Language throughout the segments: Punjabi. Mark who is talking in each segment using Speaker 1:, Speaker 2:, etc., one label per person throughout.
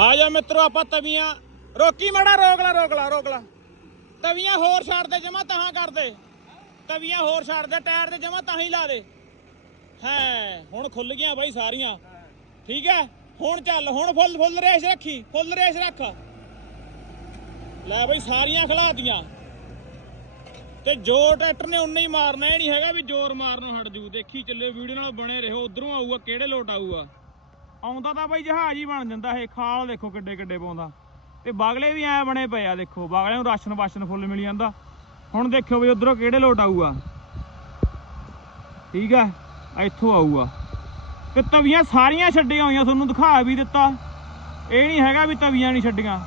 Speaker 1: ਆ ਜਾ ਮਿੱਤਰੋ, ਆਪਾਂ ਤਵੀਆਂ। ਰੋਕੀ ਮੜਾ, ਰੋਕ ਲਾ ਰੋਕਲਾ ਤਵੀਆਂ ਹੋਰ ਛੱਡ ਦੇ, ਜਮਾ ਤਹਾਂ ਕਰ ਦੇ। ਤਵੀਆਂ ਹੋਰ ਛੱਡ ਦੇ, ਟਾਇਰ ਤੇ ਜਮਾ ਤਾਂ ਹੀ ਲਾ ਦੇ। ਹੈ, ਹੁਣ ਖੁੱਲ ਗਈਆਂ ਬਾਈ ਸਾਰੀਆਂ। ਠੀਕ ਹੈ? ਹੁਣ ਚੱਲ, ਹੁਣ ਫੁੱਲ ਫੁੱਲ ਰੇਸ ਰੱਖੀ, ਫੁੱਲ ਰੇਸ ਰੱਖ। ਲੈ ਬਾਈ, ਸਾਰੀਆਂ ਖਿਲਾਤੀਆਂ। ਤੇ ਜੋ ਟਰੈਕਟਰ ਨੇ ਉਨਾ ਹੀ ਮਾਰਨਾ, ਇਹ ਨਹੀਂ ਹੈਗਾ ਵੀ ਜ਼ੋਰ ਮਾਰਨੋਂ ਹਟ ਜੂ। ਦੇਖੀ ਚੱਲੇ ਵੀਡੀਓ ਨਾਲ ਬਣੇ ਰਹੋ, ਉਧਰੋਂ ਆਊਗਾ, ਕਿਹੜੇ ਲੋਟ ਆਊਗਾ? ਆਉਂਦਾ ਤਾਂ ਬਾਈ ਜਹਾਜ਼ ਹੀ ਬਣ ਜਾਂਦਾ ਇਹ, ਖਾਲ ਦੇਖੋ ਕਿੱਡੇ ਕਿੱਡੇ ਪਾਉਂਦਾ। ਤੇ ਬਾਗਲੇ ਵੀ ਐ ਬਣੇ ਪਏ ਆ, ਦੇਖੋ, ਬਾਗਲਿਆਂ ਨੂੰ ਰਾਸ਼ਨ ਵਾਸ਼ਨ ਫੁੱਲ ਮਿਲ ਜਾਂਦਾ। ਹੁਣ ਦੇਖਿਓ ਵੀ ਉਧਰੋਂ ਕਿਹੜੇ ਲੋਟ ਆਊਗਾ। ਠੀਕ ਹੈ ਇੱਥੋਂ ਆਊਗਾ। ਤੇ ਤਵੀਆਂ ਸਾਰੀਆਂ ਛੱਡੀਆਂ ਹੋਈਆਂ, ਤੁਹਾਨੂੰ ਦਿਖਾ ਵੀ ਦਿੱਤਾ। ਇਹ ਨਹੀਂ ਹੈਗਾ ਵੀ ਤਵੀਆਂ ਨਹੀਂ ਛੱਡੀਆਂ।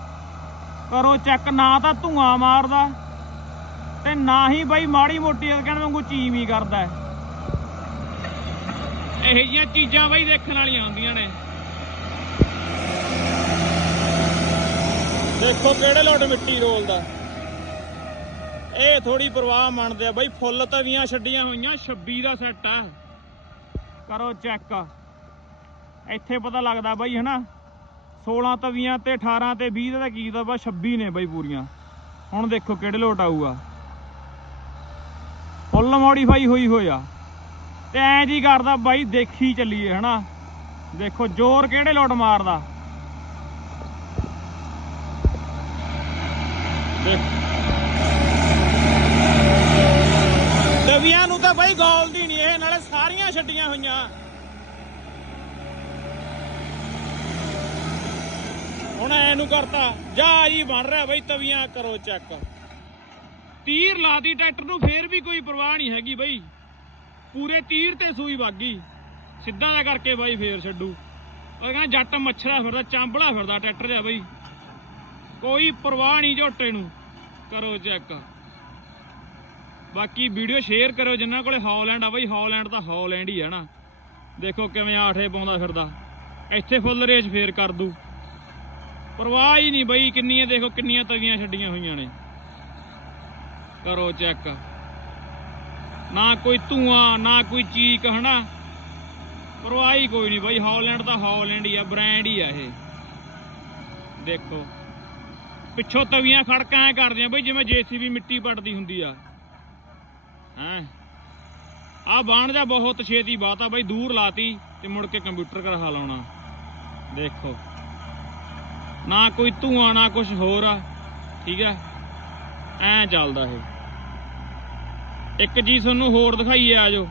Speaker 1: ਕਰੋ ਚੈੱਕ ਨਾ ਤਾਂ ਧੂਆਂ ਮਾਰਦਾ ਤੇ ਨਾ ਹੀ ਬਾਈ ਮਾੜੀ ਮੋਟੀ ਕਹਿਣ ਵਾਂਗੂ ਚੀਮ ਹੀ ਕਰਦਾ। ਹੈ। ਇਹੋ ਜਿਹੀਆਂ ਚੀਜ਼ਾਂ ਬਾਈ ਦੇਖਣ ਵਾਲੀਆਂ ਹੁੰਦੀਆਂ ਨੇ। ਦੇਖੋ ਕਿਹੜੇ ਲੋਟ ਮਿੱਟੀ ਰੋਲਦਾ। ਇਹ ਥੋੜੀ ਪਰਵਾਹ ਮੰਨਦੇ ਆ ਬਾਈ, ਫੁੱਲ ਤਵੀਆਂ ਛੱਡੀਆਂ ਹੋਈਆਂ 26 ਦਾ ਸੈੱਟ ਆ। ਕਰੋ ਚੈੱਕ। ਇੱਥੇ ਪਤਾ ਲੱਗਦਾ ਬਾਈ, ਹਨਾ? 16 ਤਵੀਆਂ ਤੇ 18 ਤੇ 20 ਦਾ ਕੀ ਦਾ ਬਾ 26 ਨੇ ਬਈ ਪੂਰੀਆਂ। ਹੁਣ ਦੇਖੋ ਕਿਹੜੇ ਲੋਟ ਆਊਗਾ। ਫੁੱਲ ਮੋਡੀਫਾਈ ਹੋਈ ਹੋਇਆ ਤੇ ਐਂ ਜੀ ਕਰਦਾ ਬਾਈ, ਦੇਖੀ ਚੱਲੀਏ, ਹਨਾ? ਦੇਖੋ, ਜ਼ੋਰ ਕਿਹੜੇ ਲੋਟ ਮਾਰਦਾ? ਦੇਖ ਤਵੀਆਂ ਨੂੰ ਤਾਂ ਬਾਈ ਗੋਲਦੀ ਨਹੀਂ ਇਹ, ਨਾਲੇ ਸਾਰੀਆਂ ਛੱਡੀਆਂ ਹੋਈਆਂ। ਹੁਣ ਐਨੂੰ ਕਰਤਾ ਜਹਾਜ਼ ਹੀ ਬਣ ਰਿਹਾ ਬਈ ਤਵੀਆਂ, ਕਰੋ ਚੈੱਕ ਤੀਰ ਲਾਦੀ ਟਰੈਕਟਰ ਨੂੰ ਫੇਰ ਵੀ ਕੋਈ ਪਰਵਾਹ ਨਹੀਂ ਹੈਗੀ ਬਈ। ਪੂਰੇ ਤੀਰ ਤੇ ਸੂਈ ਵਾਗੀ ਸਿੱਧਾ ਦਾ ਕਰਕੇ ਬਾਈ ਫੇਰ ਛੱਡੂ। ਉਹ ਕਹਿੰਦਾ ਜੱਟ ਮੱਛਰਾ ਫਿਰਦਾ, ਚਾਂਬਲਾ ਫਿਰਦਾ ਟਰੈਕਟਰ ਜਿਹਾ ਬਈ। ਕੋਈ ਪਰਵਾਹ ਨਹੀਂ ਝੋਟੇ ਨੂੰ। ਕਰੋ ਚੈੱਕ ਬਾਕੀ ਵੀਡੀਓ ਸ਼ੇਅਰ ਕਰੋ ਜਿਨ੍ਹਾਂ ਕੋਲੇ ਹੌਲੈਂਡ ਆ ਬਾਈ ਹੌਲੈਂਡ ਤਾਂ ਹੌਲੈਂਡ ਹੀ ਹੈ ਨਾ। ਦੇਖੋ ਕਿਵੇਂ ਆਠੇ ਪਾਉਂਦਾ ਫਿਰਦਾ। ਇੱਥੇ ਫੁੱਲ ਰੇਸ ਫੇਰ ਕਰ ਦੂ। ਪਰਵਾਹ ਹੀ ਨਹੀਂ ਬਈ, ਕਿੰਨੀਆਂ ਦੇਖੋ ਕਿੰਨੀਆਂ ਤਵੀਆਂ ਛੱਡੀਆਂ ਹੋਈਆਂ ਨੇ। ਕਰੋ ਚੈੱਕ ਨਾ ਕੋਈ ਧੂਆਂ, ਨਾ ਕੋਈ ਚੀਕ, ਹਨਾ? ਪਰਵਾਹ ਹੀ ਕੋਈ ਨਹੀਂ ਬਾਈ ਹੌਲੈਂਡ ਤਾਂ ਹੌਲੈਂਡ ਹੀ ਆ ਬ੍ਰਾਂਡ ਹੀ ਆ ਇਹ। ਦੇਖੋ। ਪਿੱਛੋਂ ਤਵੀਆਂ ਖੜਕਾਂ ਐ ਕਰਦੀਆਂ ਬਈ, ਜਿਵੇਂ ਜੀਸੀਬੀ ਮਿੱਟੀ ਪੜਦੀ ਹੁੰਦੀ ਆ। ਹੈਂ? ਆ ਬਾਣ ਜਾ ਬਹੁਤ ਛੇਤੀ ਬਾਤ ਆ ਬਈ, ਦੂਰ ਲਾਤੀ ਤੇ ਮੁੜ ਕੇ ਕੰਪਿਊਟਰ ਕਰ ਲਾਉਣਾ ਦੇਖੋ। ਨਾ ਕੋਈ ਧੂਆਂ, ਨਾ ਕੁਝ ਹੋਰ ਆ, ਠੀਕ ਹੈ ਐ ਚੱਲਦਾ ਇਹ। ਇੱਕ ਚੀਜ਼ ਤੁਹਾਨੂੰ ਹੋਰ ਦਿਖਾਈਏ ਆਜੋ।